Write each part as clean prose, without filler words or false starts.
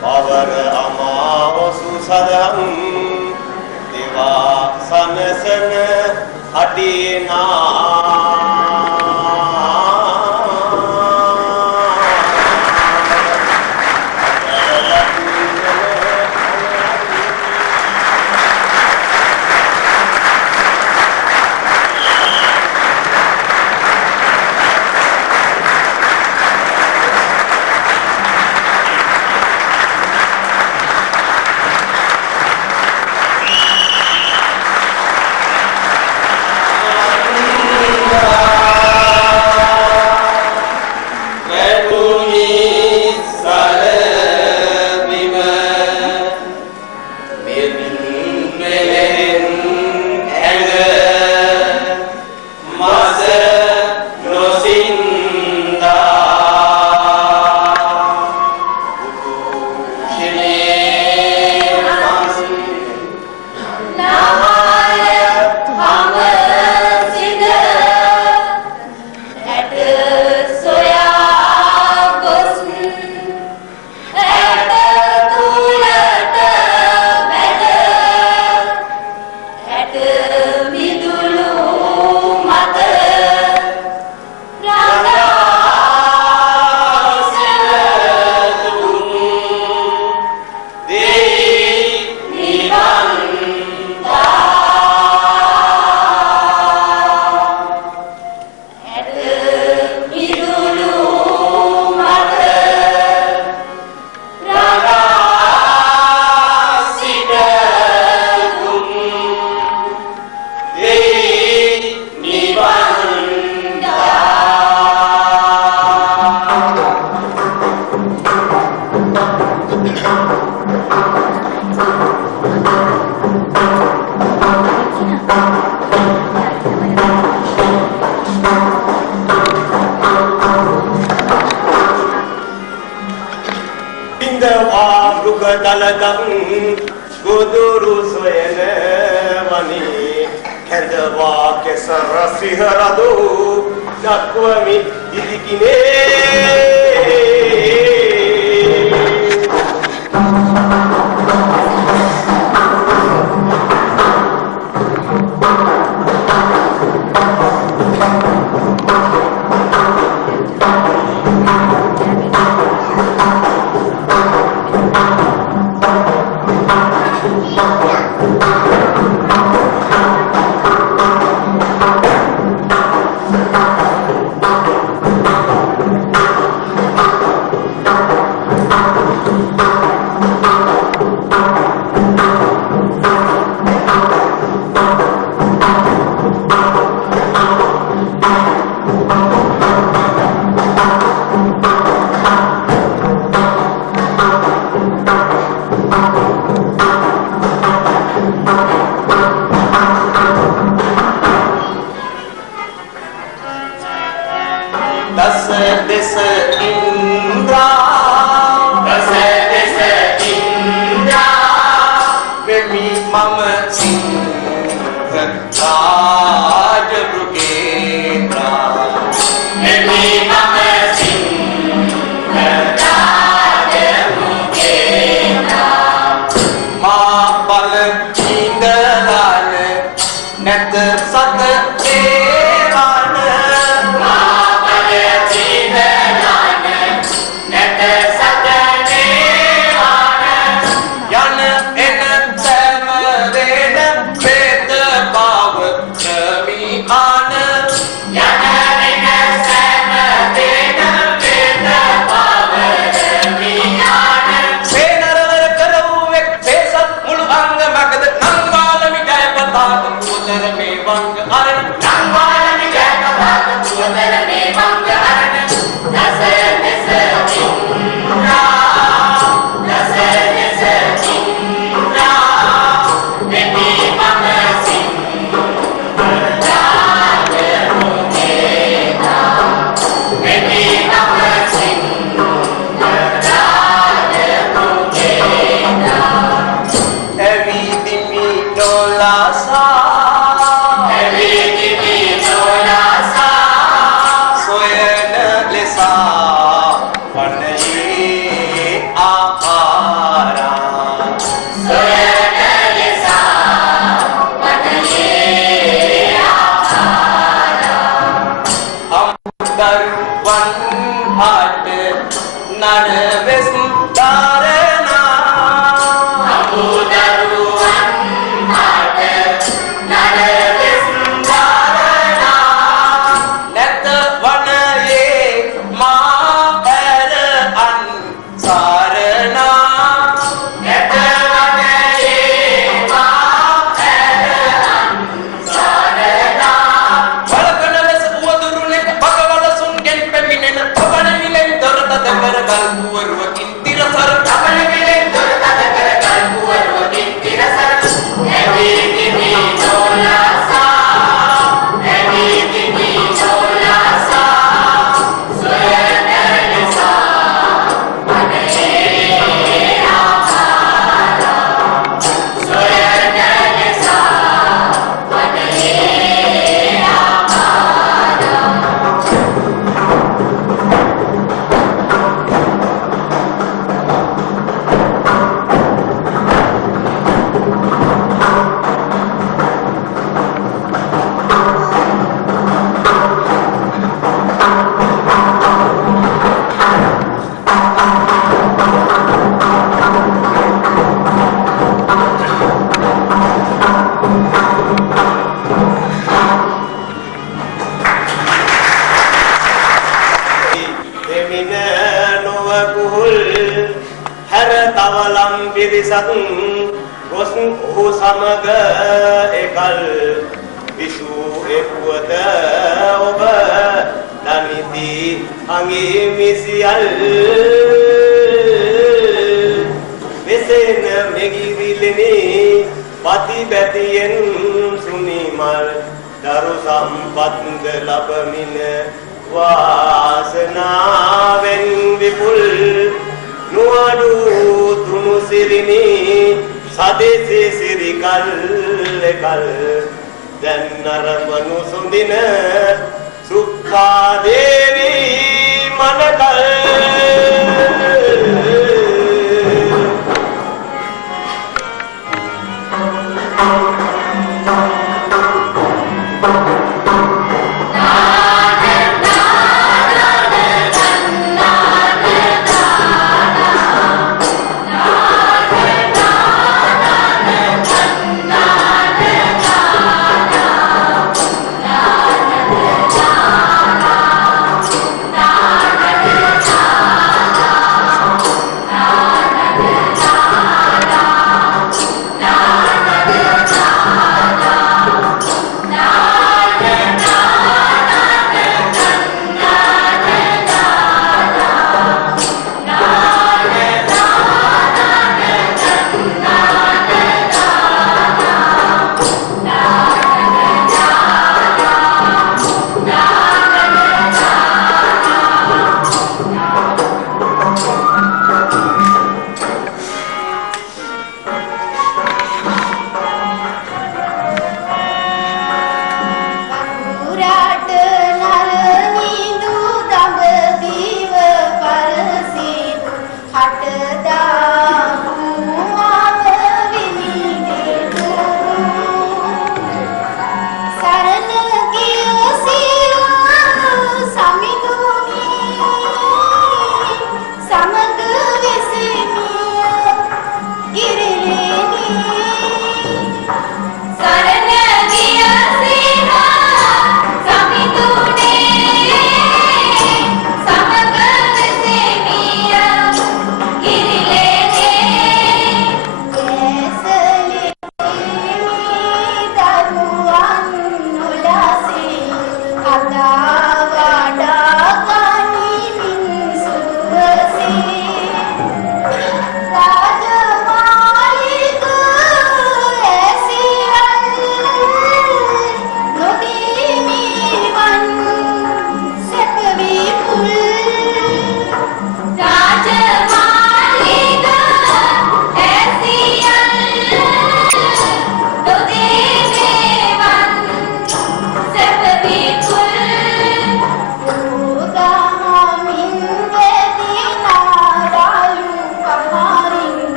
පවර අමාවසු සදම් දිවා සනසන අඩිනා දලදම් ගොදුරු සොයන වනි කැඳවා කෙසර සිහරදු දක්වමි ඉදිකිනේ Net ගොස් ඔහු සමග එකල් විසු එක්වත ඔබ දනිති අඟේ මිසියල් වෙසෙන මෙගිරිලෙනි පති බැතියෙන් සුනිමල් දරු සම්පත්ද ලබමින වාසනාවෙන් විපුල් නුවඩු තුනු සිරිනි සදෙසේ සිරිකල් එකල් දැන් නරඹනු සුඳින සුක්ඛා දේවී මනකල්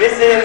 විසින්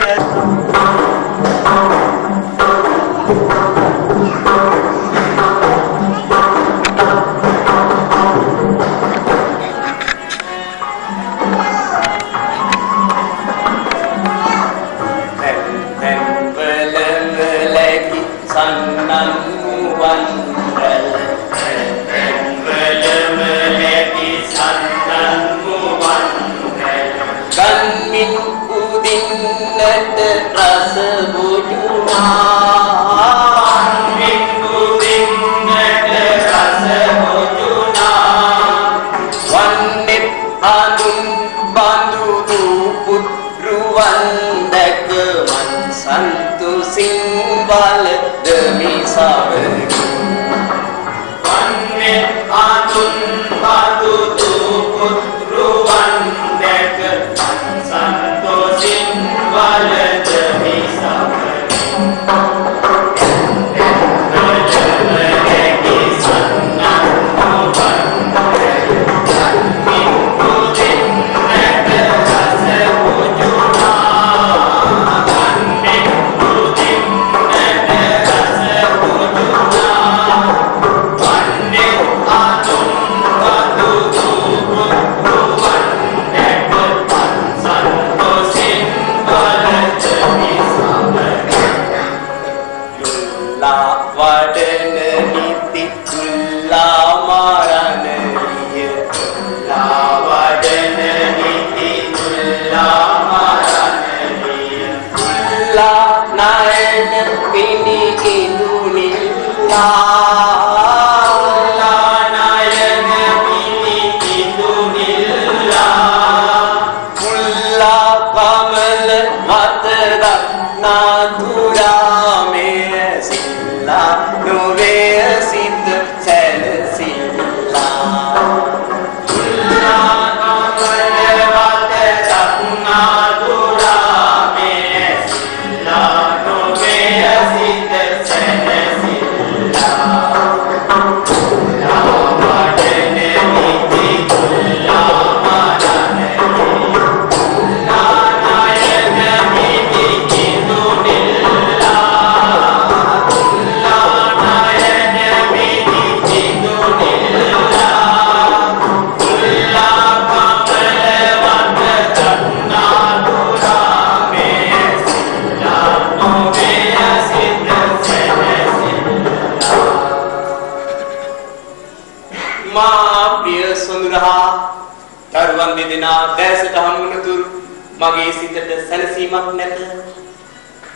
මගේ සිතට සැනසීමක් නැත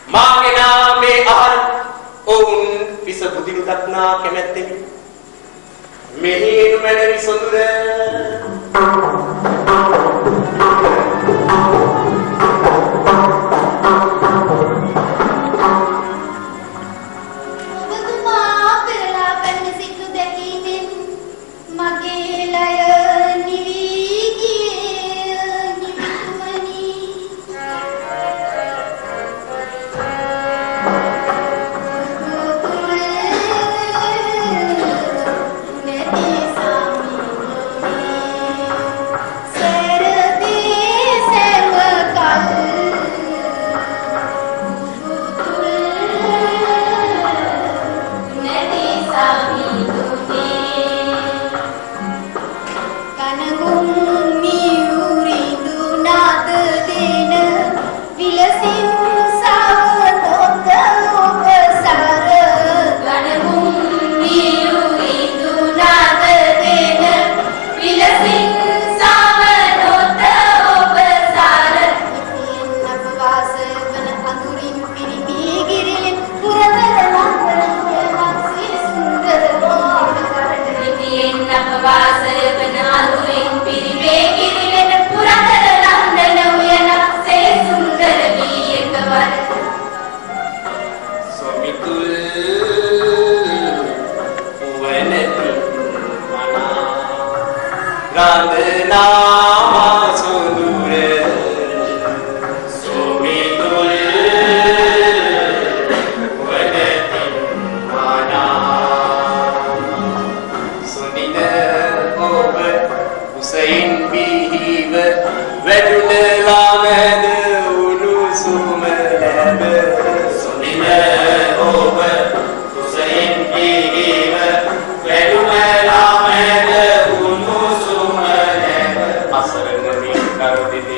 මාගේ නාමේ අහර ඔවුන් විස බුදිනු දක්නා කැමැත්තෙන් මෙහිනු මැනවි සොඳුර ඔබතුමා පෙරලා පැන සිටු දැකීමෙන් මගේ ලය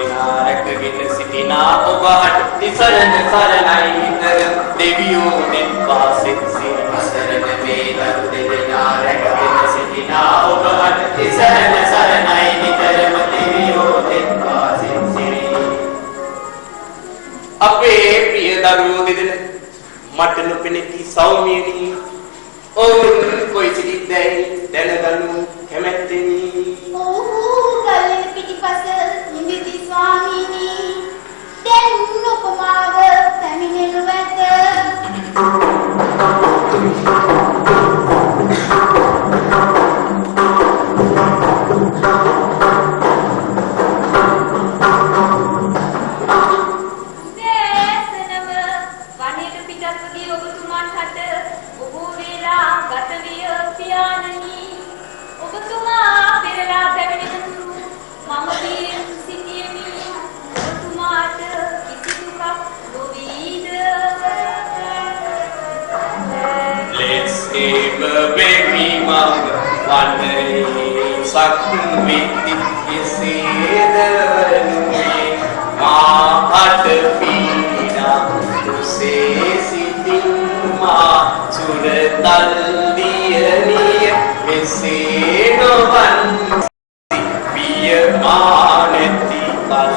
දෙදෙනා රැකගෙන සිටිනා ඔබට තිසරණ සරණයි නිතර දෙවියෝ දෙත් වාසෙත් සිරි අසරණ මේ දරු දෙදෙනා රැකගෙන සිටිනා ඔබට තිසරණ සරණයි නිතරම දෙවියෝ දෙත් වාසෙත් සිරි අපේ ප්‍රිය දරුවෝ දෙදෙනා මට නොපෙනෙති සෞම්‍යනි ඔවුන් කොයි සිටිද්දැයි දැනගනු කැමැත්තෙමි ගලෙන පිටිපස නිමිති ස්වාමීනි දැන් උපමාව පැමිණෙනු ඇත Sakti kesedarannya mahat pina tusesitin ma suratal dianiya mesenovan biya maneti kal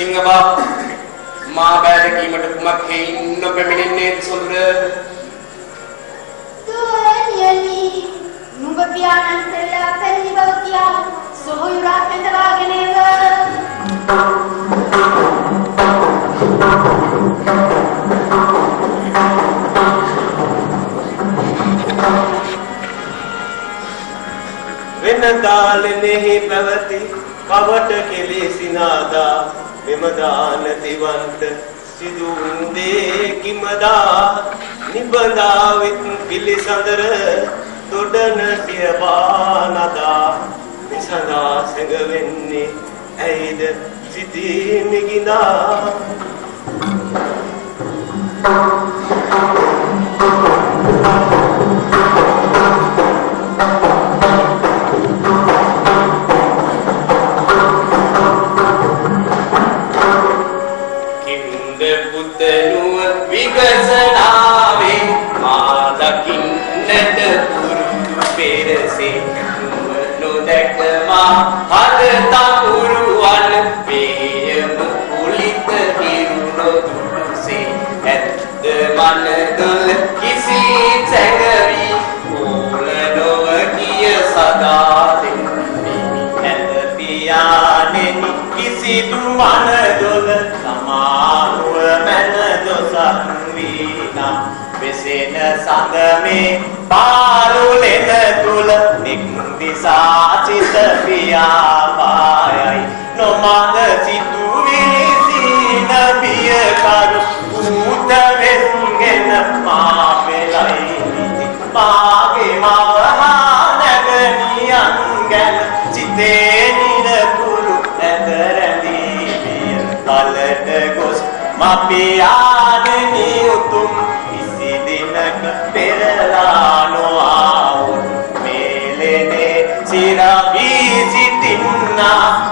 Singapura, ma bada kimat kumak hein no peminine sundra. Tuanyani, nuba pianan tella penni bautia, sohura pendava geneva. Venadalene pavati, pavata kelesinada. මෙමදාන දිවන්ත සිදුුන්දේ කිමදා නිබඳාවිත් පිළිසඳර දොඩන සියබානදා නිසඳා සැඟවෙන්නේ ඇයිද සිතී මිගිඳා Sangame parulena tula nikdisa cita piya payai no manga situ visina piya karu uta vengena mapelai niti mage mavaha nagani angan cite nira kuru nagarandi piya palata gos mapiyane ni utum Perlano aun melene sira visitinna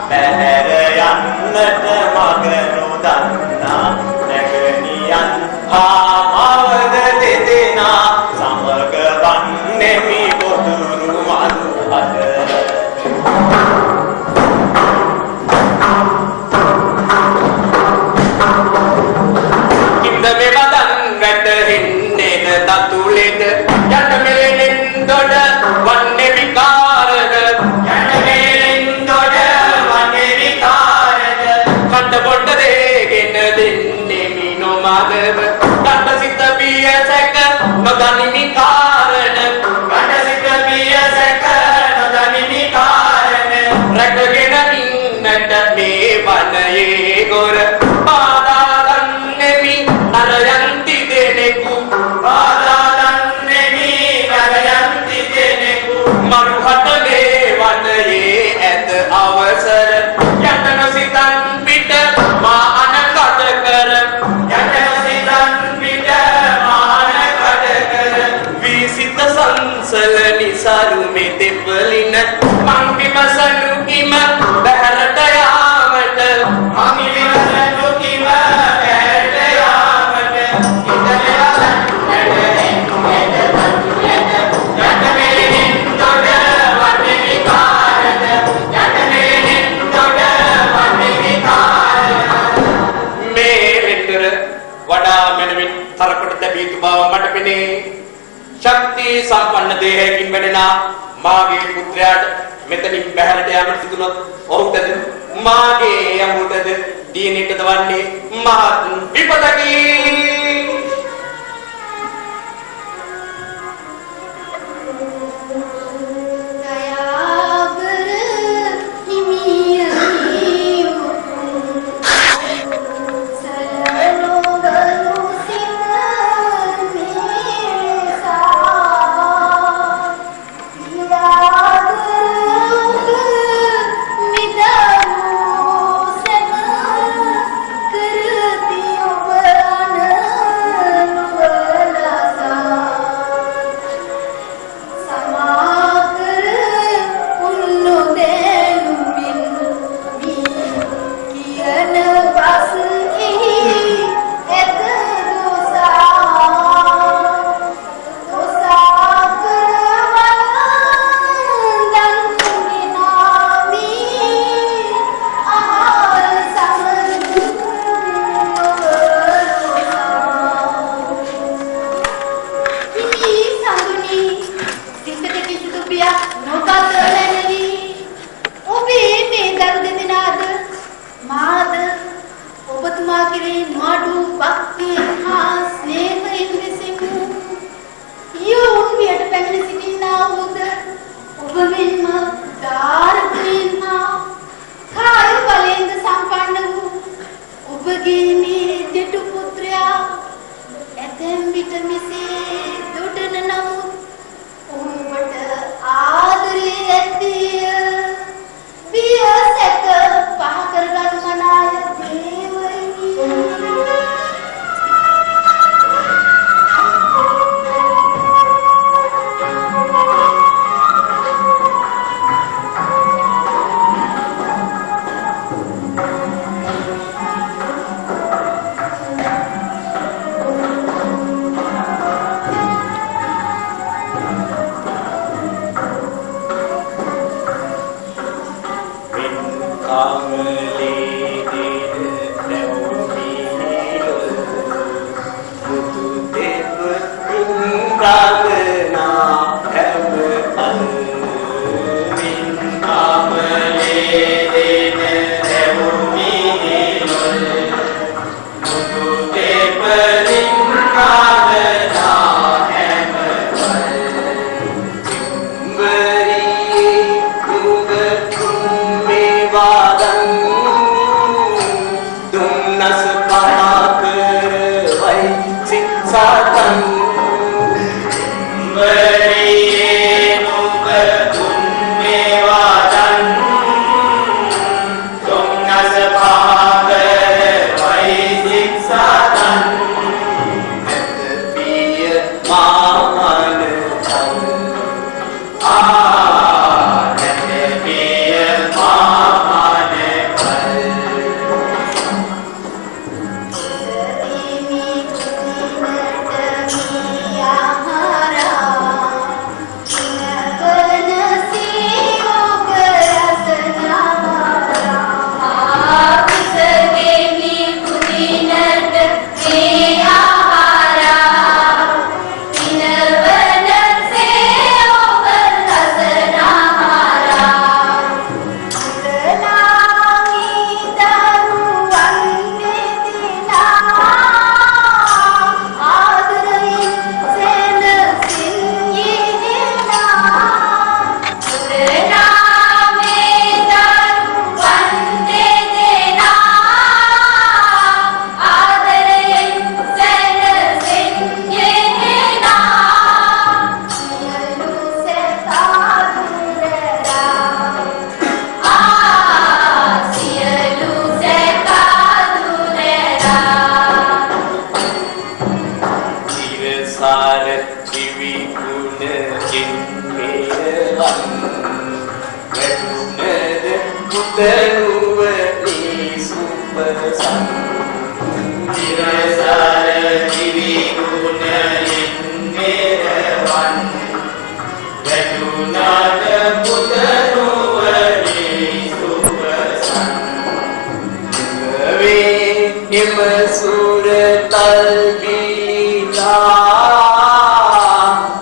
beherayannata maganu danna naganiyan amavada dedena samaga vannemi boduru malu ada kinda me badan gatahin Tatuled Yanamelin Doda One Nevikarad Yanamelin Doda One Nevikarad Kanda Bonda Degin Dinimino Madhav Kanda Sita Pia Seka Nodani Mikarad Kanda Sita Pia Seka Nodani Mikarad Rakagena Innata Me Vanaye Gora Pada Nemi නරයන්ති දෙනෙකු පාදාලන්නෙමි නරයන්ති දෙනෙකු මරුහට මේ වනයේ ඇත අවසර යතන සිතන් පිට මා අනකඩ කර යතන සිතන් පිට මාන කඩ කර විසිත සංසල නිසරු මේ දෙපලින මං විමසනු කිම බහැරට යාමට මම විමසනු කිම බැහැරට යාමට ඉතලයා නැඩෙන් නැඩ යට මෙලෙන් තොඩ වන්නේ විකාරද යට මෙලෙන් තොඩ වන්නේ විකාරද මේ ලෙටර වඩා මනමින් තරකට තැබී යුතු බව මට පෙනේ. ශක්ති සම්පන්න දේහයකින් වැඩෙනා මාගේ පුත්‍රයාට මෙතනින් බැහැරට යාමට සිදුනොත් ඔහුටද මාගේ යමුටද දිනෙටද වන්නේ මහත් විපතකි. දයාබර හිමියනි සරණෝගනු සිනමේසා යාගරුග මිදරු සම කරති ඔබ අනතුර අර දිවි ගුණ කින්මේවන් වැටුනද පුතනුවනි සුපසන් නිරසාර දිවි ගුණ කින්මේවන් වැටුනද පුතනුවනි සුපසන් එම සුරතල් බිලා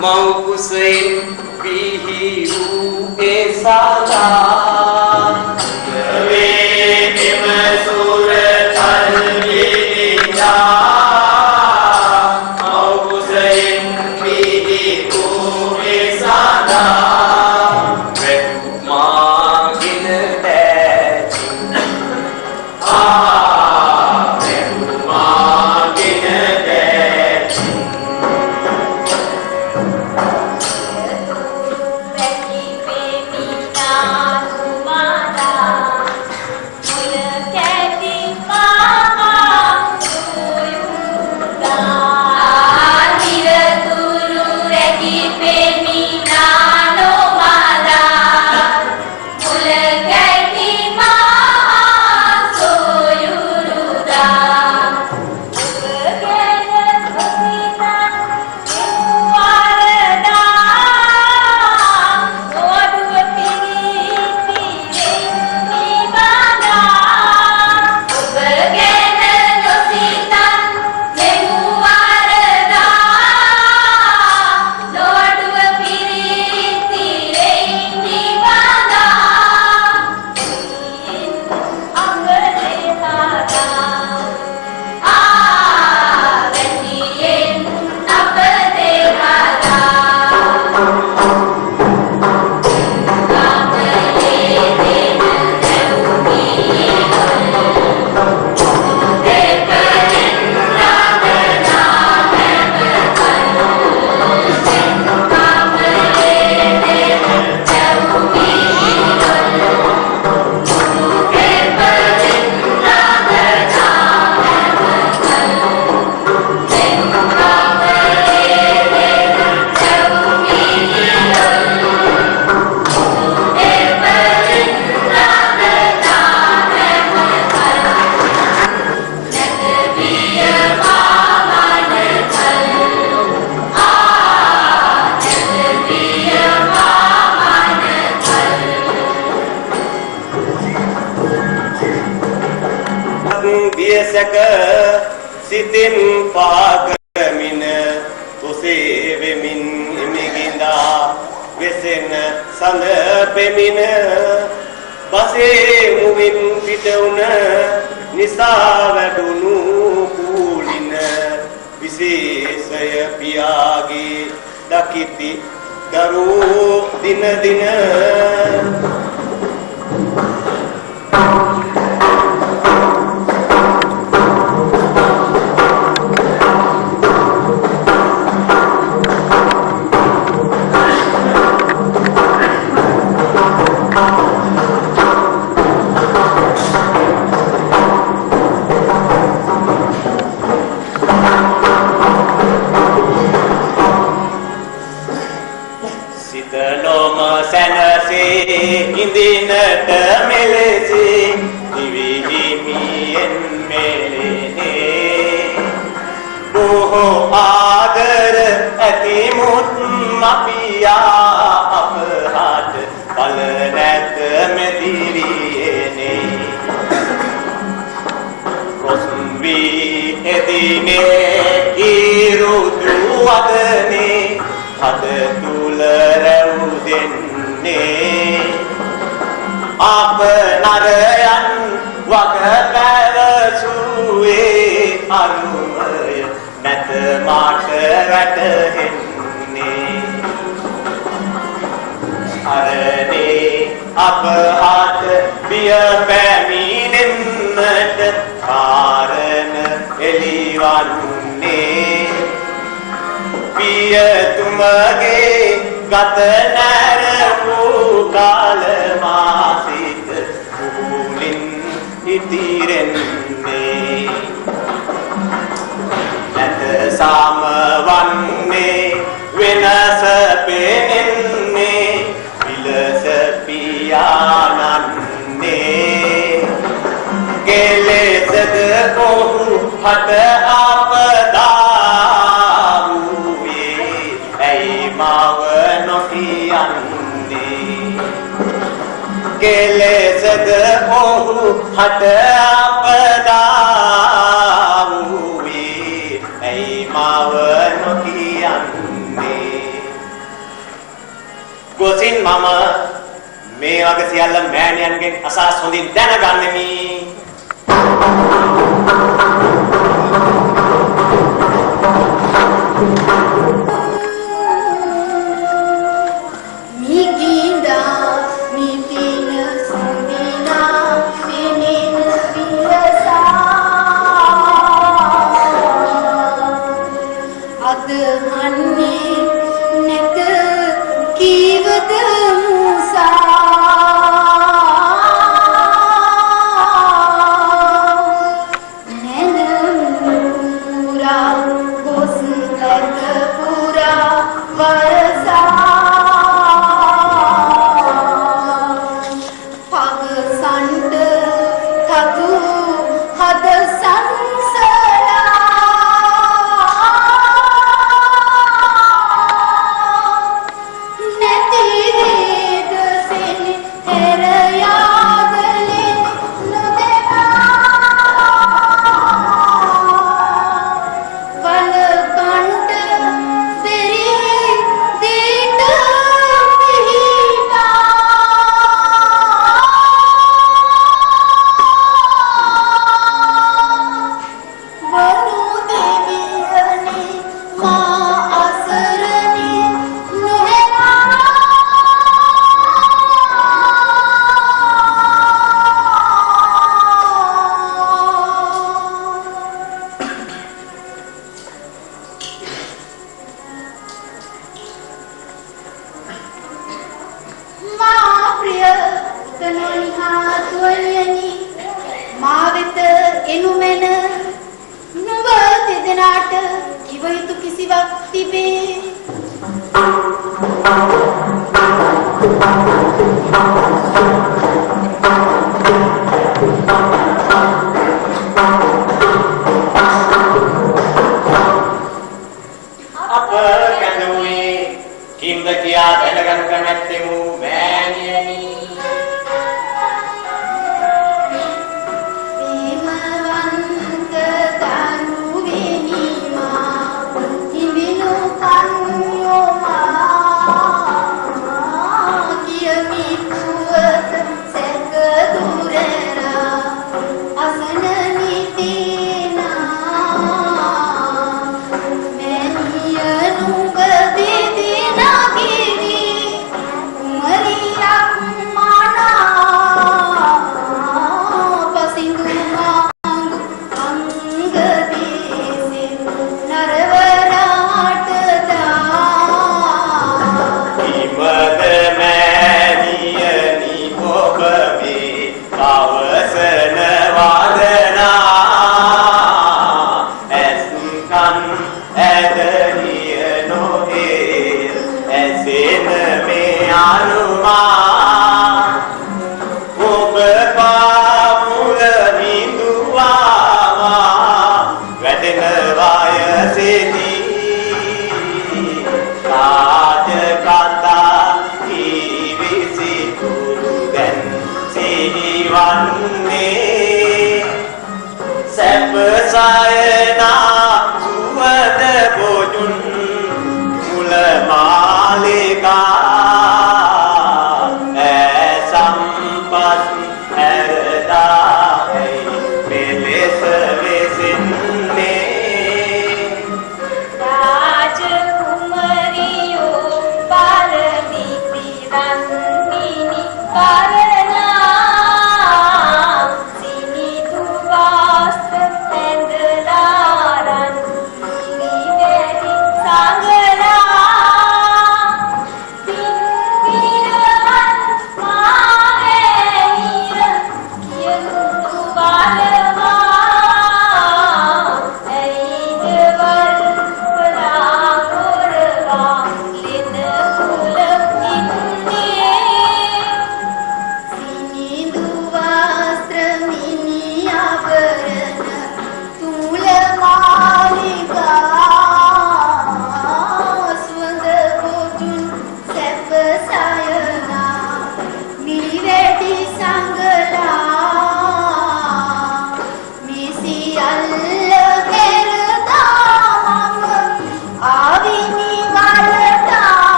මව් කුසෙන් පිහි වූ ඒ සදා එම සුරතල් බිලා මව් කුසෙන් පිහි වූ ඒ සදා වැටුමාගෙන දැචින් වියසක සිතින් පාගමින තුසේ වෙමින් ඉමිගින්දා වෙසෙන සඳ පෙමින බසේ මුවින් පිටවුන නිසා වැඩුණු කූලින විශේෂය පියාගේ දකිති දරූ දින දින ඉඳිනට මෙලෙසි දිවිහිමියෙන් මෙලෙනේ බොහෝ ආදර ඇති මුත් මපියා අපහාට පල නැත මෙදිරියනේ රොස්වි එදිනේ ඉරුදු වදනේ හද තුල රැවුදෙන්නේ අප නරයන් වග පැවසුවේ අරුමය නැත මාට වැටහෙන්නේ අරනේ අප හට බිය පැමිණෙන්නට කාරණ එළිවන්නේ පියතුමගේ ගත නැරපු කාල මාසිත කුලින් ඉතිරෙන්නේ නැත සමවන්නේ හට අපදා වූයේ ඇයි මාව නොකියන්නේ ගොසින් මම මේ වගේ සියල්ල මෑණියන්ගෙන් අසා හොඳින් දැනගන්නෙමි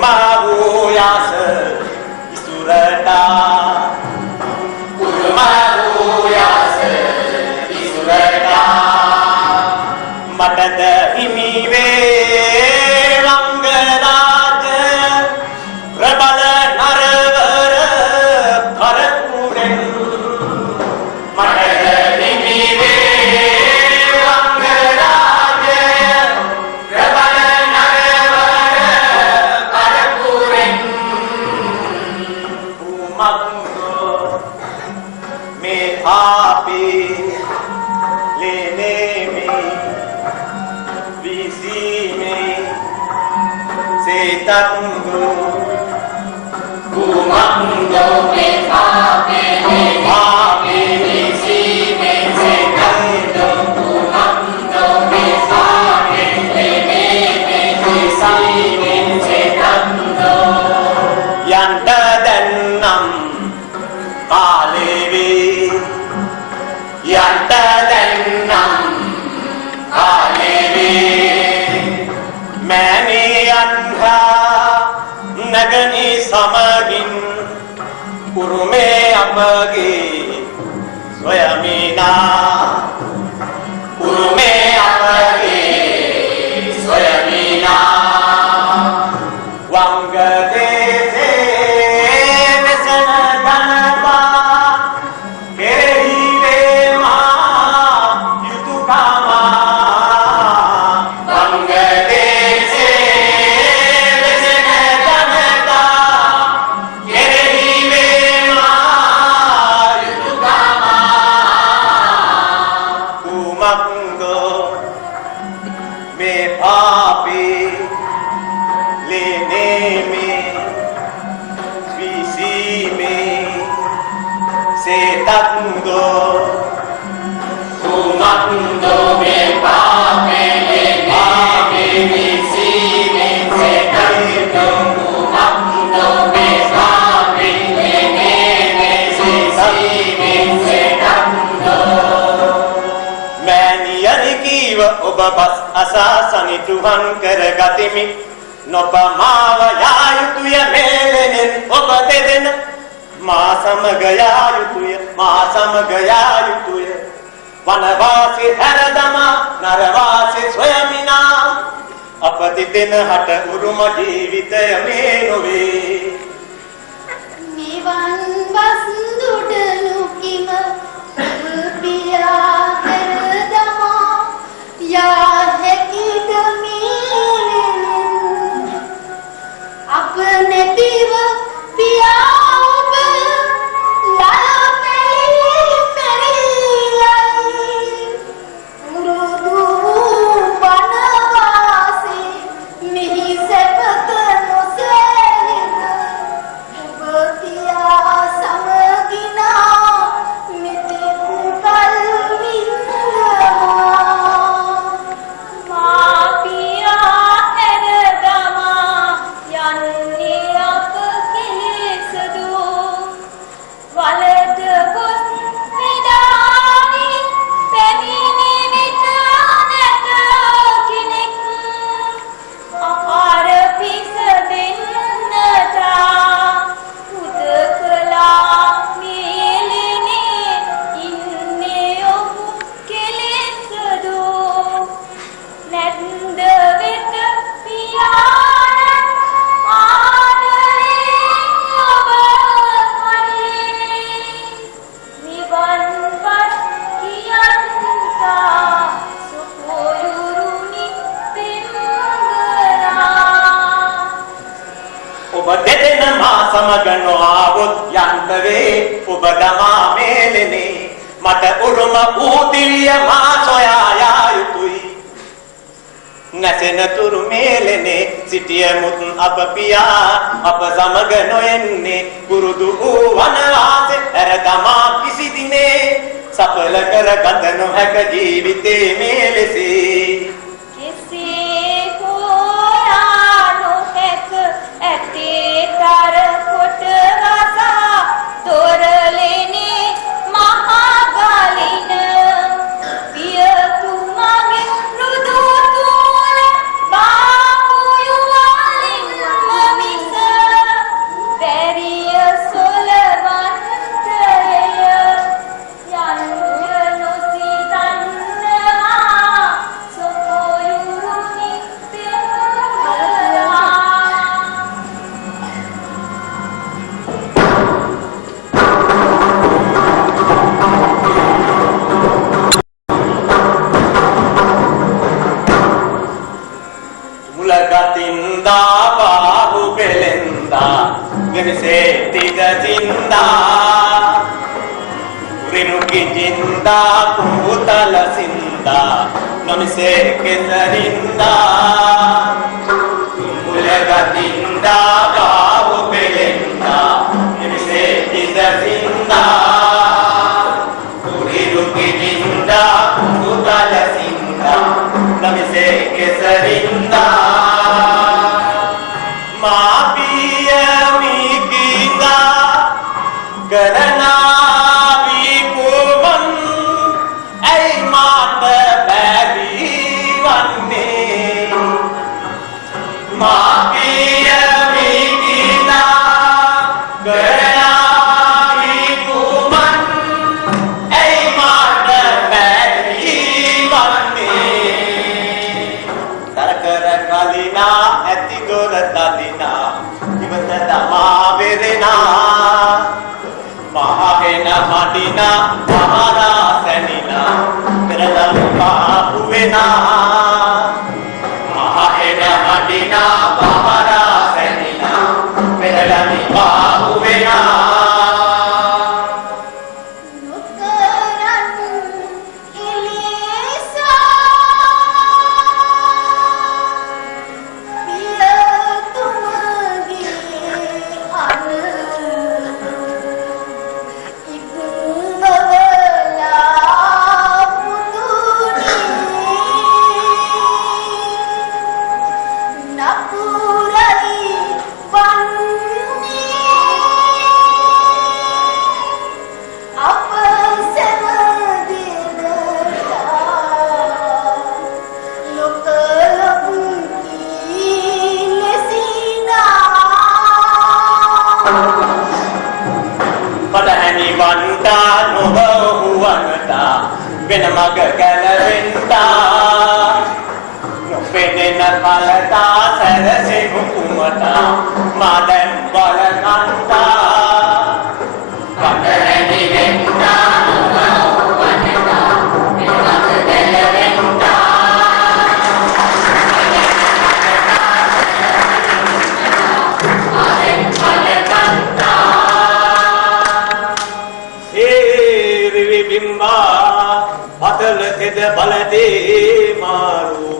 Urumavuyas isurata Urumavuyas isurata Matad himive Rangaraj Prabala naravara Parakuren Matad himive Rangaraj Prabala naravara Parakuren Umagno me api lene me Setango Kumando me pape visime Setango Kumando me pape visime Setango Yanda dannam Kalevi Yanda dannam Kalevi Mani anha nagani samagin kurume amage swayamina kurume amage swayamina wangade vesana ganaba kehive ma yutukama wangade Setango Kumando me pape visime Setango Kumando me pape visime Setango Mani kiva obabas asasani tuhan kargatimi nopamawa yayutuya melenen obadedena මාසමගයායුතුය වනවාසි හැරදම නරවාසි සොයමිනා අපති දෙන හට උරුම ජීවිතය මේ නොවේ මෙවන් වස්දුඩනු කිම පියා කරදමා යා හැකිද මීනෙන් අප නැතිව පියා සමගනෝ ආවොත් යන්ත වේ ඔබ දමා මේලනේ මට උරුම වූ දිව්‍ය මා සොයා යා යුතුයි නැසෙන තුරු මේලනේ සිටියමුත් අප පියා අප සමග නොයන්නේ පුරුදු වූ වනවාසේ ඇර දමා කිසි දිනේ සඵල කර ගත නොහැක ජීවිතේ මේලෙසේ Mami జిందా బాబు బెలెందా వెనిసే తిగ జిందా రినుకి జిందా కూతల సిందా నమిసే కెసరిందా ములగ జిందా బాబు బెలెందా వెనిసే తిగ జిందా రినుకి జిందా కూతల సిందా నమిసే కెసరిందా करना भी कोमन ऐ मात बैरी वन्ने मापिया भी कीना करना भी कोमन ऐ मात बैरी वन्ने तरकर कालिना ऐति गोर तालिना इवत दमा बेरेना महाहेना माटिना महारा सैनिना पेरदम बाहुवेना महाहेना माटिना महारा सैनिना पेरदम बाहुवेना වෙන මග ගැලවෙන්නා නොපෙනෙන කලතා සැරසෙමු කුමතා මා දැන් බලකන්තා වටරැණි වෙන්නා නොව වනතා වෙන මග ගැලවෙන්නා අතල තෙද බලදේ මාරු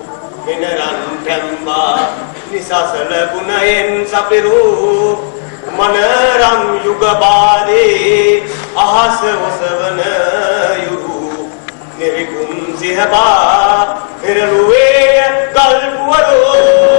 වෙනරන් කම්මා නිසසල ගුණයෙන් සපිරු මනරම් යුග බාදේ අහස ඔසවන යුරු නිවිකුම් සිහබා පෙරළුවේ ගල්පුවරෝ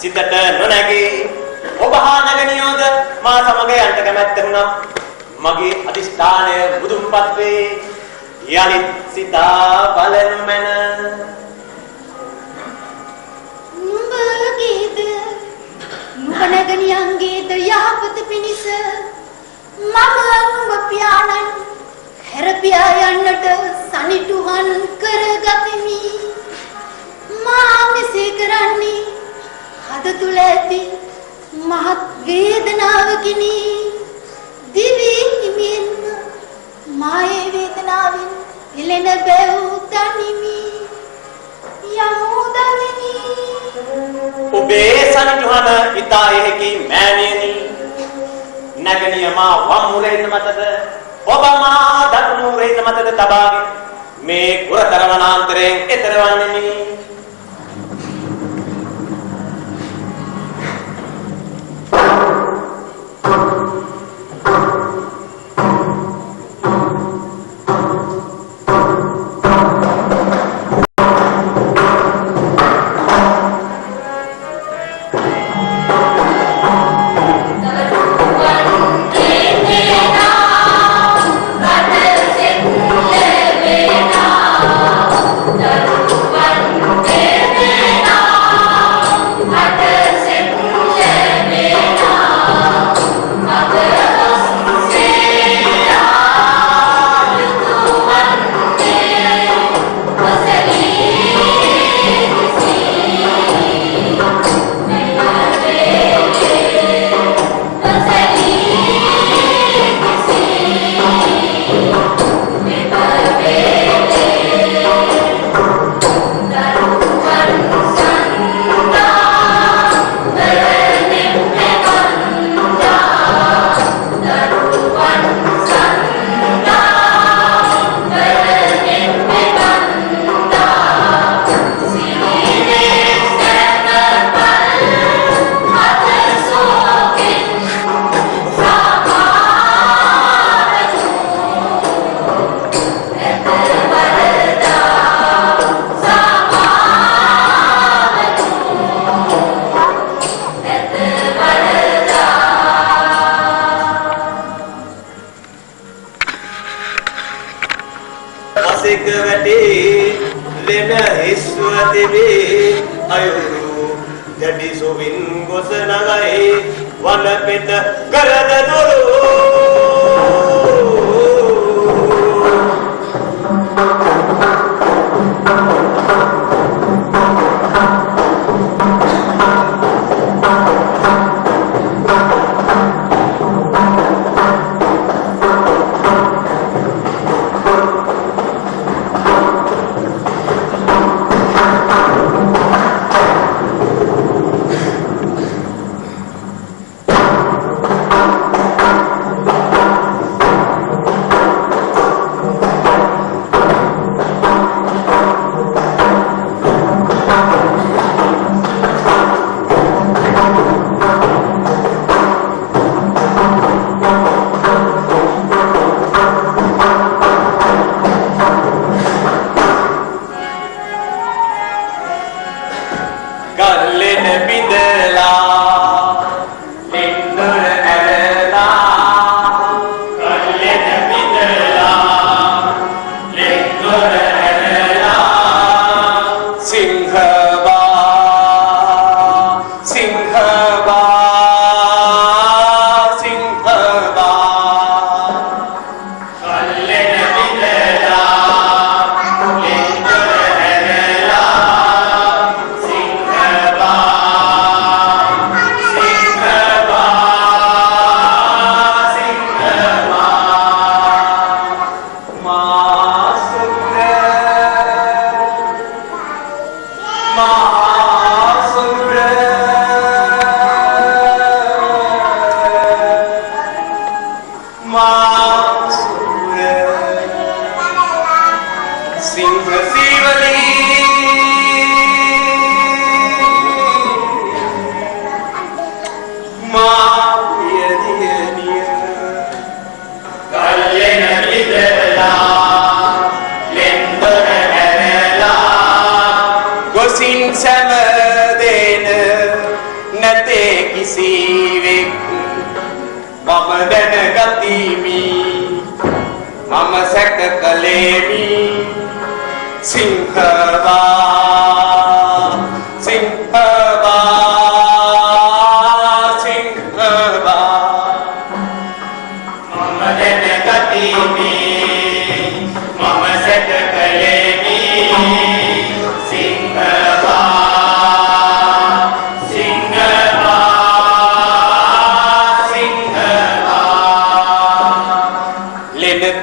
සිතට නොනැගේ ඔබ හා නැගණියෝද මා සමග යන්න කැමැත්ත වුණා මගේ අදිෂ්ඨානය බුදුන්පත් වේ යලිත් සිතා බලනු මැන නුඹගේද නුඹ නැගණියන්ගේද යහපත පිණිස මම නුඹ පියාණන් හැරපියා යන්නට සනිටුහන් කරගතිමි මා මෙසේ කරන්නේ හද තුල ඇති මහත් වේදනාවකිනි දිවි හිමින් මායේ වේදනාවෙන් එළෙන බැව් තනිමි යමු දනිමි ඔබේ සනිටුහන ඉතායෙහි මෑණියනි නැගණිය මා වම් මුරේත මතද ඔබ මා දකුණු මුරේත මතද තබාගෙන මේ කුරතර වනාන්තරයෙන් එතර වන්නේමි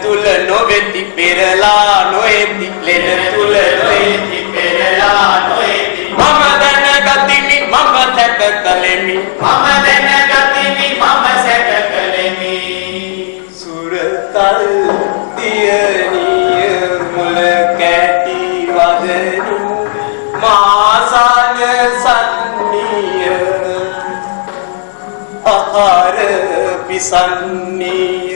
තුල නොවෙති පෙරලා නොඑති ලෙන තුල නොඑති පෙරලා විසන්නේය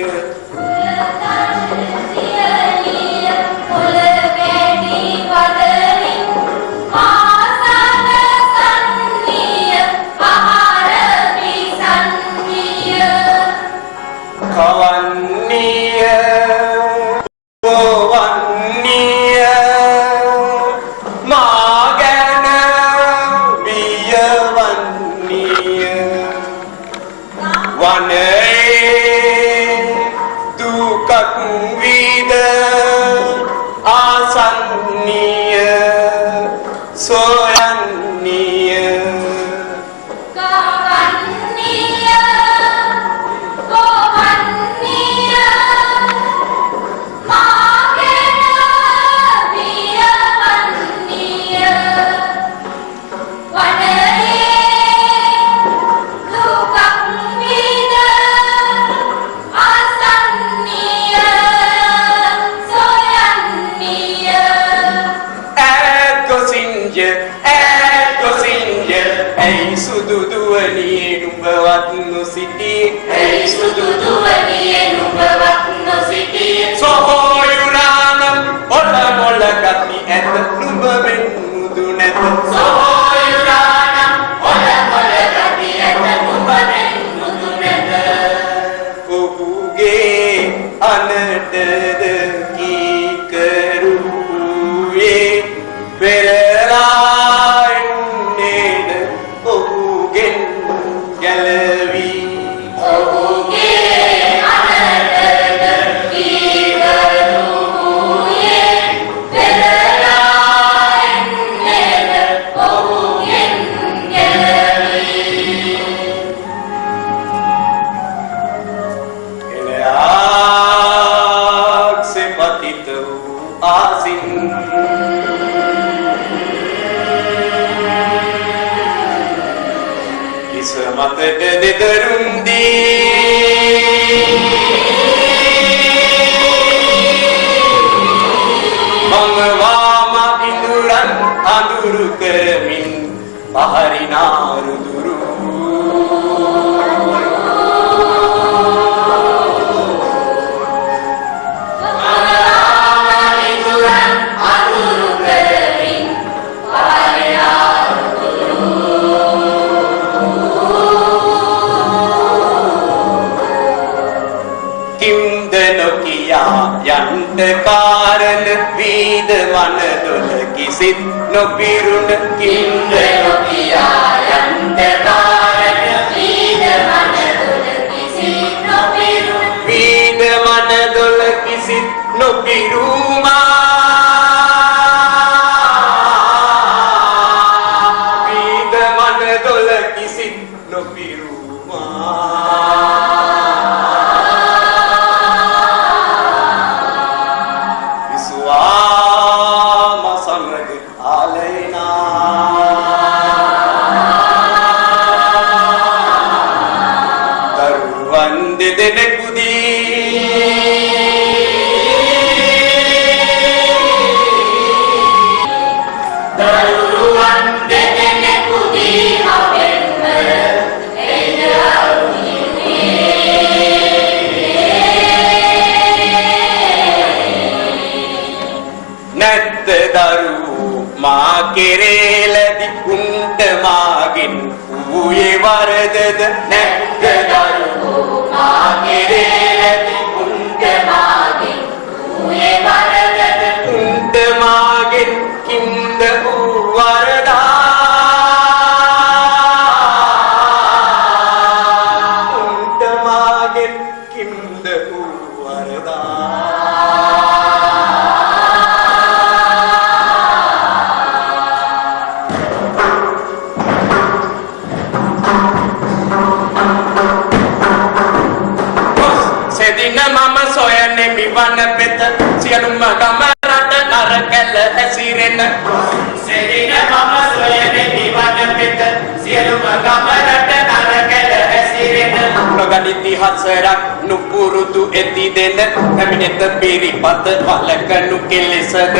ඉතිහාසයක් නුපුරුදු ඇති දෙන පැමිණෙත පිරිපත වලකනු කෙලෙසද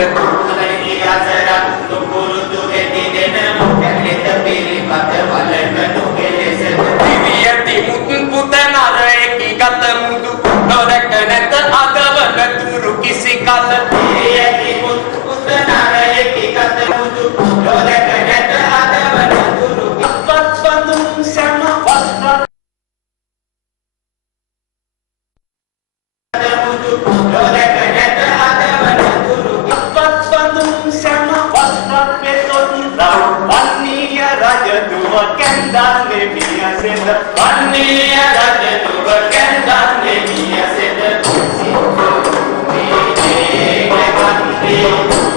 ඉතිහාසයක් නුපුරුදු ඇති දෙන පැමිණෙත පිරිපත වලකනු කෙලෙසද දිව්‍යති මුත් පුත නරෙකි නුව කැන්දන්නේ මියසෙද වන්නේ අදට නුඹ කැඳන්නේ මියසෙද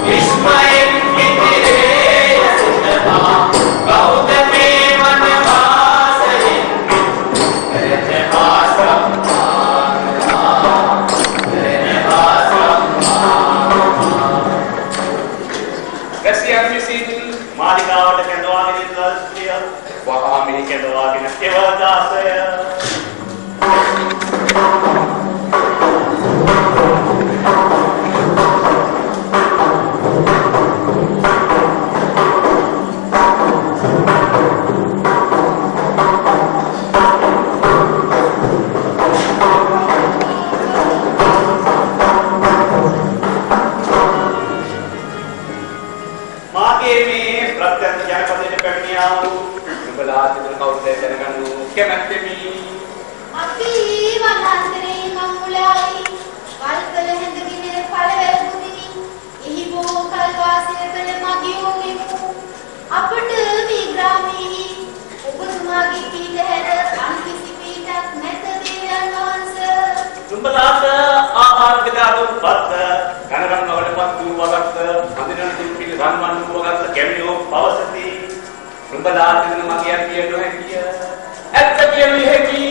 විස්මයෙන් පිටිරේ සිතවා කවුද මේ වනවාසයෙන් රැසියන් විසින් මාලිගාවට කැඳවාගෙන ඉන්න ස්ත්‍රිය වහා මේ කැඳවාගෙන එවදාසය මාගේ මේ ප්‍රත්‍යක්ෂ ජනපදයට පැමිණියා වූ නුඹලා සිතන කවුරුද දැනගන්නු කැමැත්තෙමි. අපි වනාන්තරේ මම්මුලායි වල්කල හැඳගෙන පළවැල් බුදිනි එහි බොහෝ කල් වාසය කළ මගියෝ වෙමු අපට මේ ග්‍රාමයේ ඔබතුමාගේ පිට හැර අන් කිසි පිටක් නැත දේවයන් වහන්සේ නුඹලාට ආහාර බෙදාදුන් පත් කනරංගවලපත් වූ වගත්ත අඳිනන දිල්පිලි රන්වන් වූ වගත්ත කැමියෝ පවසති නුඹලා සිතන මගේ කිය නොහැකිය. ඇත්ත කියලි හැකි.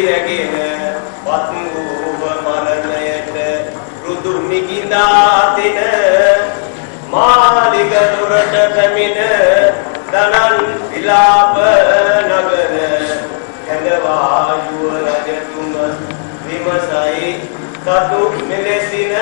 රැගෙන වත් වූ මරණයට රුදු නිගිනා දින මාලිග නුරට පැමිණ දනන් විලාප නගර කැඳවායුව රජතුම විමසයි තතු මෙලෙසින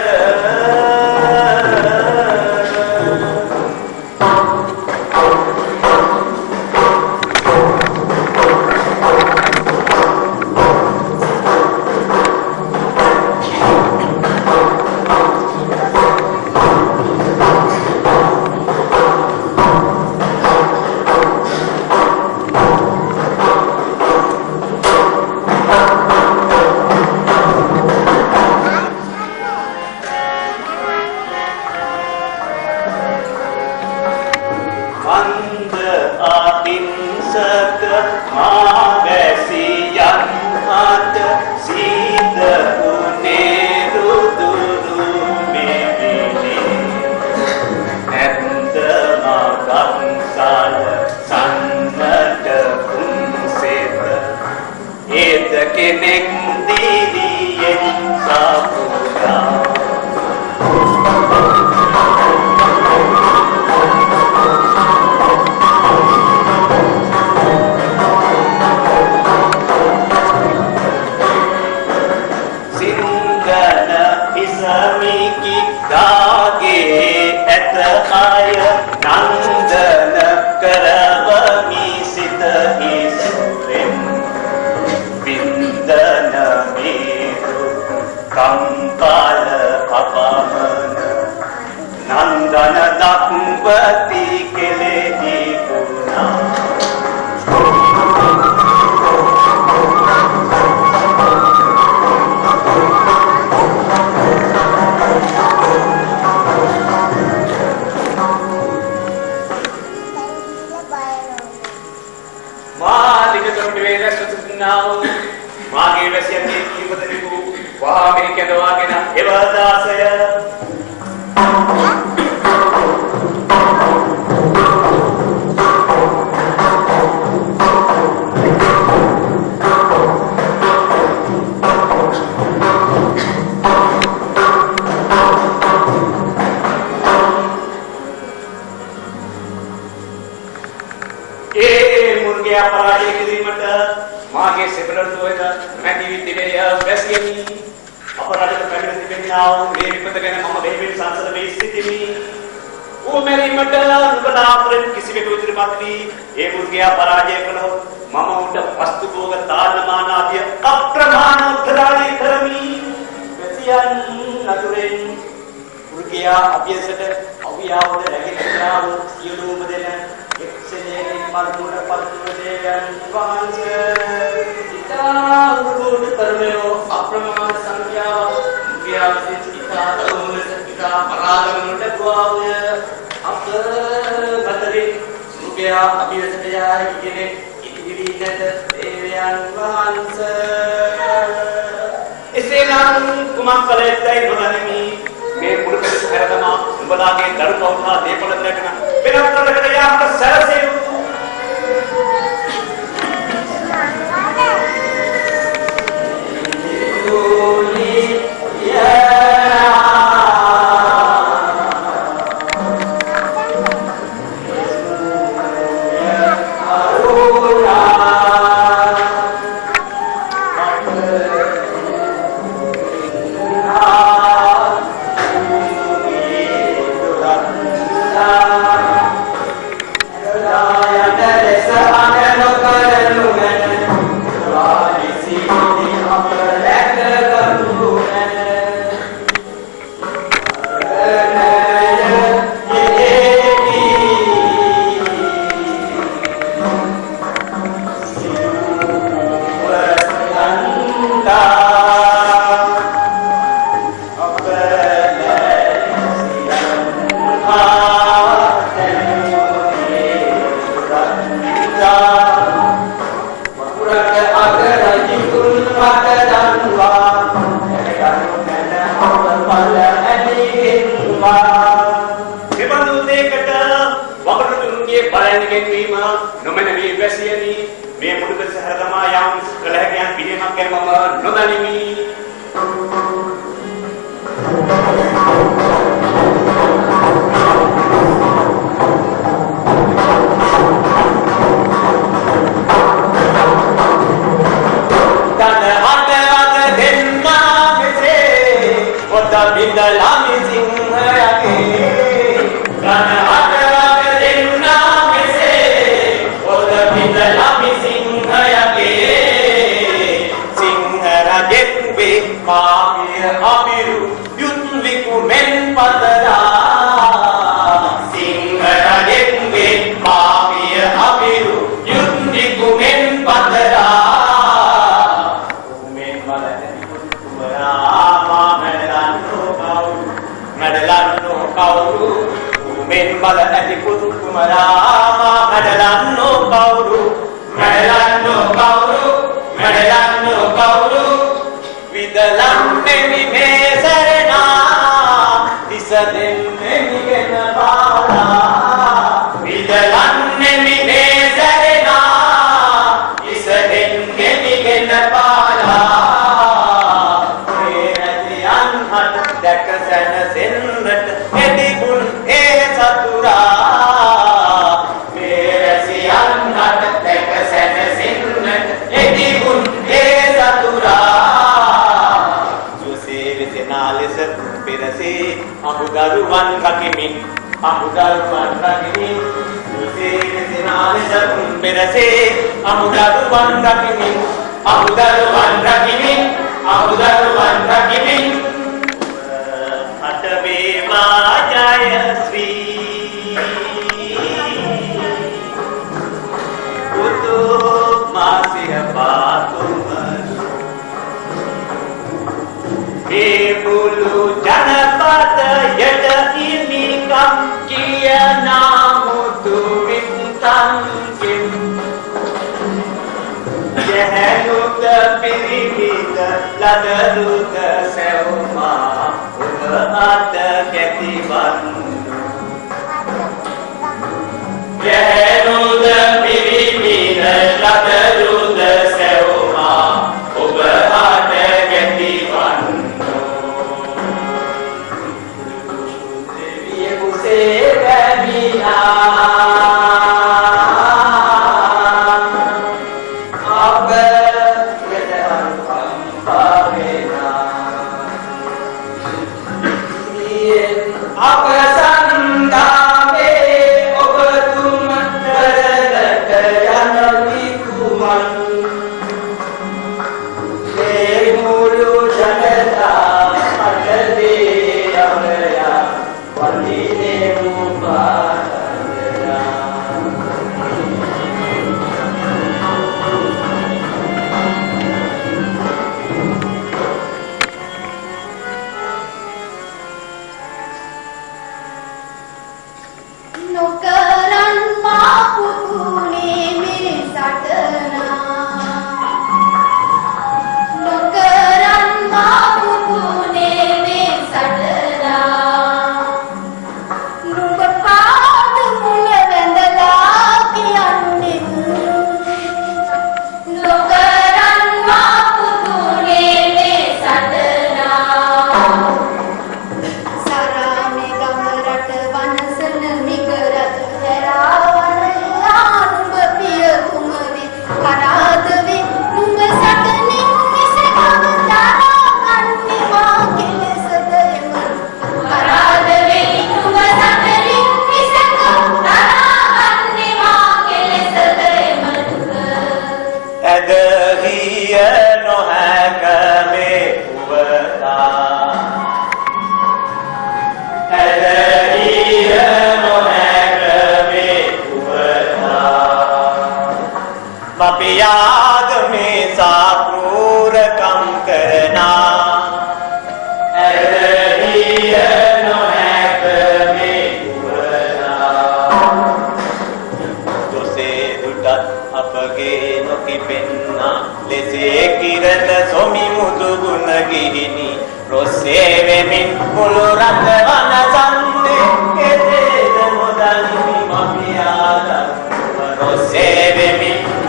මම නොදනිමි.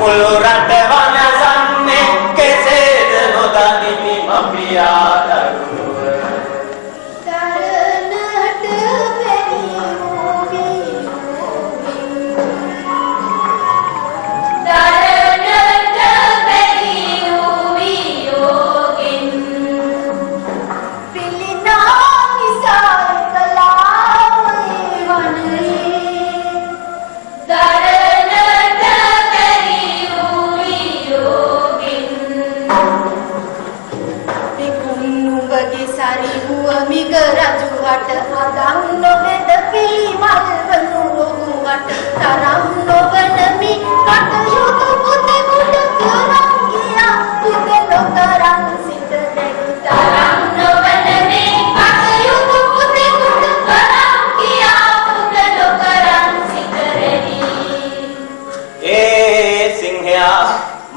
මුළු රට වනසන්නේ කෙසේද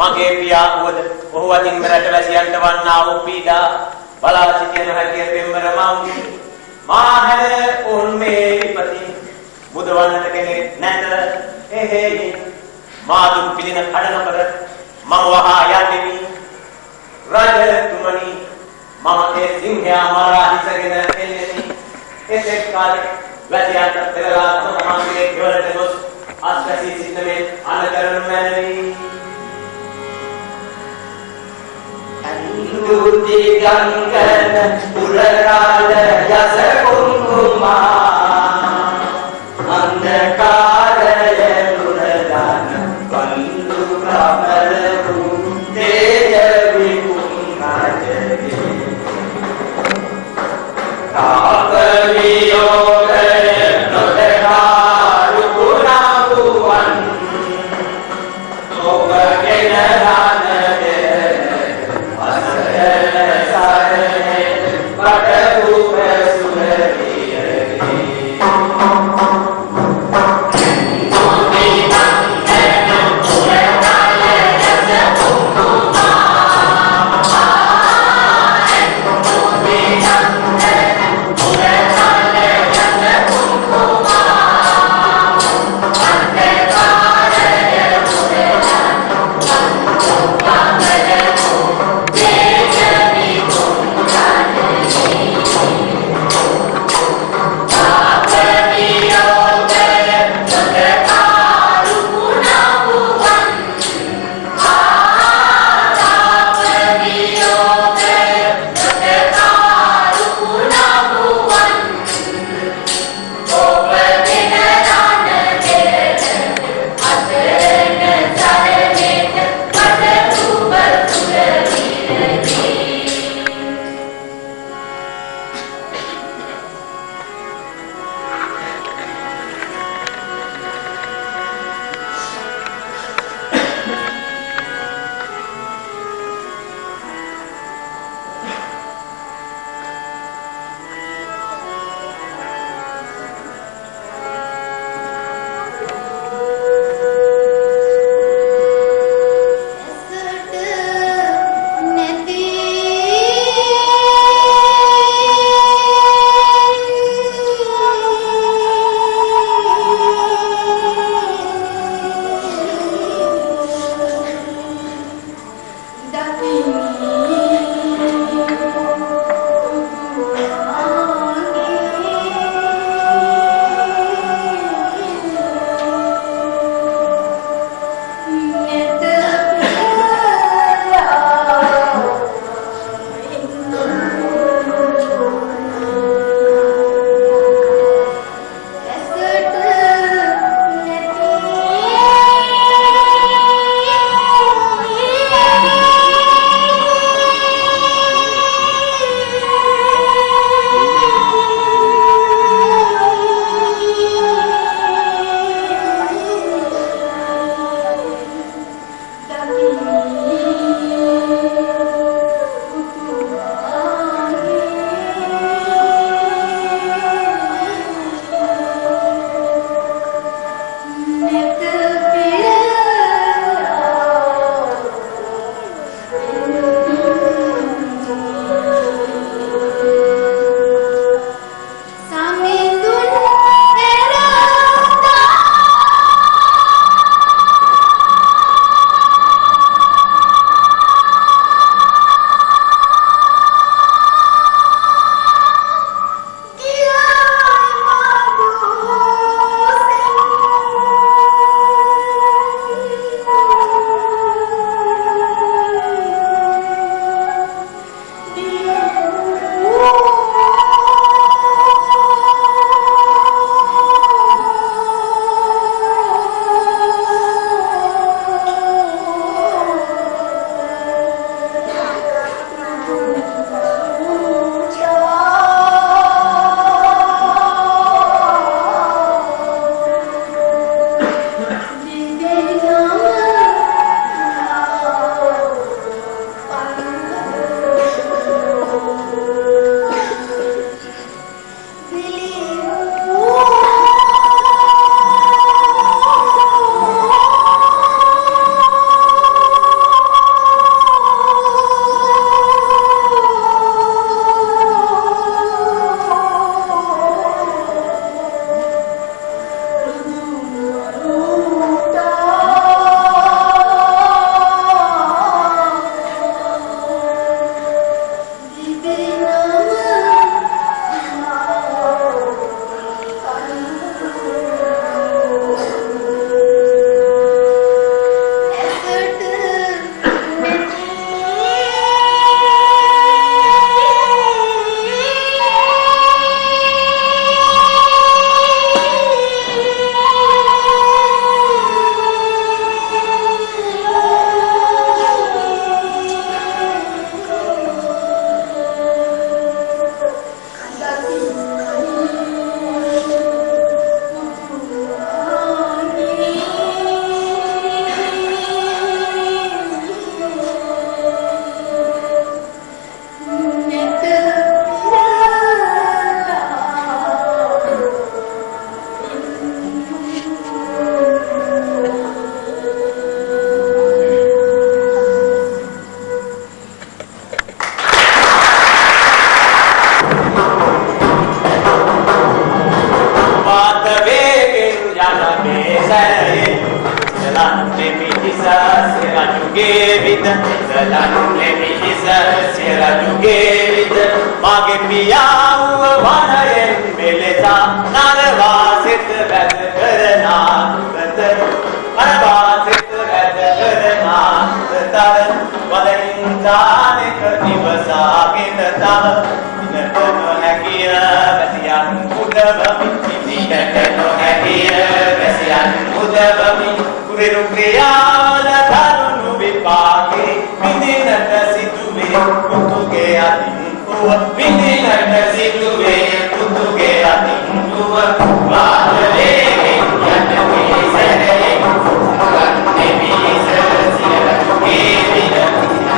මගේ පියා වුවද ඔහු අතින් මෙරට වැසියන්ට වන්නා වූ පීඩා බලා සිටින හැකිය පෙම්බර මවුනි මා හැර ඔවුන් මේ විපතින් බුදවන්නට කෙනෙක් නැත එහෙයි මා දුක් පිළින කඩනපර මම වහා යන්නෙමි රජතුමනි මම ඒ සිංහයා මරා හිසගෙන එන්නෙමි එසෙක් කාලේ වැසියන්ට පෙරලා තමන්ගේ ගෙවලට ගොස් අස්වැසී සිටින මේ අනකරන මැනවි අනුති ගංගන පුරකාල යස කුංකුමා අන්ධකාරය නුරදාන වන්දු කමලු තේජ විකුණාජේ කාපවියෝදය නොදකාරු ගුණාගුවන් ඔබගෙන රානදේ රජුගේ විද මගේ පියාව වනයෙන් මෙලෙසා නරවා සිත වැද කරනා ගත අනවාසිත වැද කරනා තව වලින් දානෙක දිවසාගෙන තව ඉනත නොහැකිය වැසියන් උදවමි ඉනත නොහැකිය වැසියන් උදවමි කුරිරු ක්‍රියාවල කරුණු විපාකේ විඳිනට සිදුවේ පුතුගේ අතින් උව විඳිනට සිදුවේ පුතුගේ අතින් උව වාදලේ යන්නේ සැරේ ගන්නේ මිස සිරගේ විද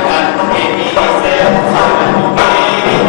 ගන්නේ මිස සිරගේ විද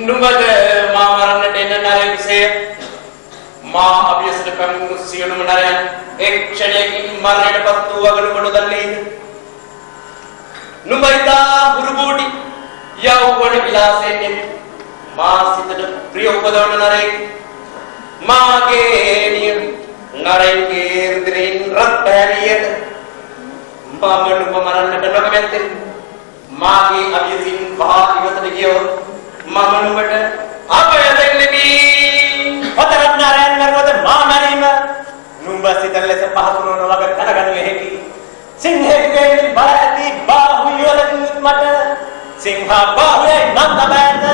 නුඹද නරයන්සේ මා අභියසට පැමිණු සියලුම නරයන් එක් ක්ෂණයකින් මරණයටපත් වූ අගරු කොට දන්නේද? නුඹයිතා බුරුබෝඩි යෞවන විලාසයෙන් මා සිතට ප්‍රිය උපදවන නරයෙක් මාගේ නිය නරයන්ගේ රුධිරයෙන් රත් පැහැරියද මම නුඹ මරන්නට නොකමැත්තේ මාගේ අභියසින් පහ ඉවතට ගියොත් මම නුඹට අපය දෙන්නෙමි. ඔතරම් නරයන් මරුවද මා මරීම නුඹ සිතන ලෙස පහතුන වග දැනගනුවේ හැකි. සිංහෙක්ගේ බල ඇති බාහු යොලකින් මට සිංහ බාහුවේ නම් තබෑත.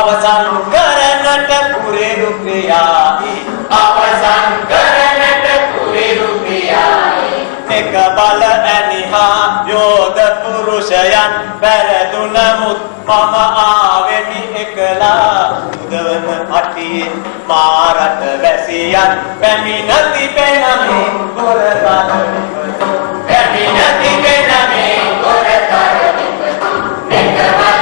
අවසන් කරනට පුරේරු ක්‍රියායි අවසන් කරනට පුරේරු ක්‍රියායි එක බල ඇනිහා යෝධ පුරුෂයන් බැරදුනමුත් මම ආවෙමි එකලා උදවන අටියේ මාරට වැසියන් පැමිණ තිබෙනමේ කොරතර විපතු පැමිණ තිබෙනමේ කොරතර විපතු එක බල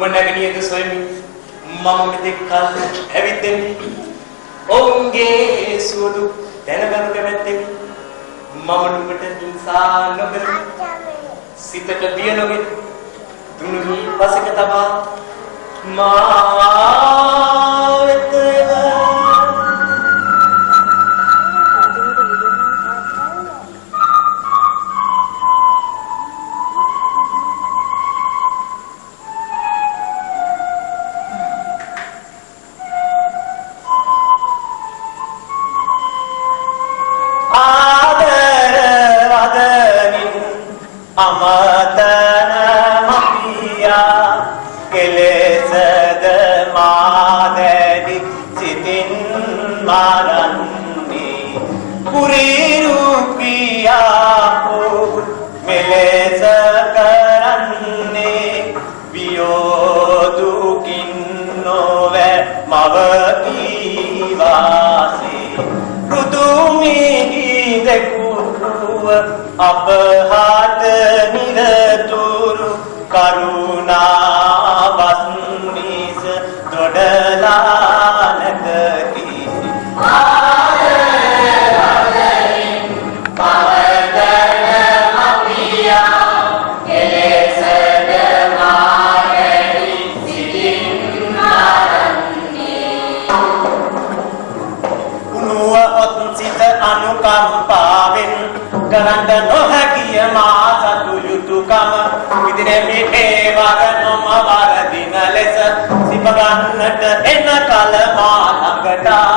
නුඹ නැගණියද සොයමි මම මෙතෙක් කල් ඇවිත්ෙමි ඔවුන්ගේ සුවදු දැනගනු කැමැත්තෙමි මම නුඹට හිංසා නොකරමි සිතට බිය නොගෙන දුනුහි පසක තබා මා වෙත අමතන මපියා කෙලෙසද මාදැඩි සිතින් මාරන්නේ කුරිරු පියාපෝ මෙලෙස කරන්නේ වියෝදුකින් නොවැ මවකී වාසේ රුදුමිහි දෙකුව අපහාට නිරතුරු කරුණා වස්නිස දොඩලා නැත කිසි ආදරයෙන් පවතන අපියා කෙලෙසද මාරැඩි සිතින් මාරන්නේ උනුව ඔත් සිත අනුකම්පාවෙන් කරන්න නොහැකිය මා සතු යුතුකම විදිනේ මේ වරනොම වරදින ලෙස සිප ගන්නට එන කල මා ළඟට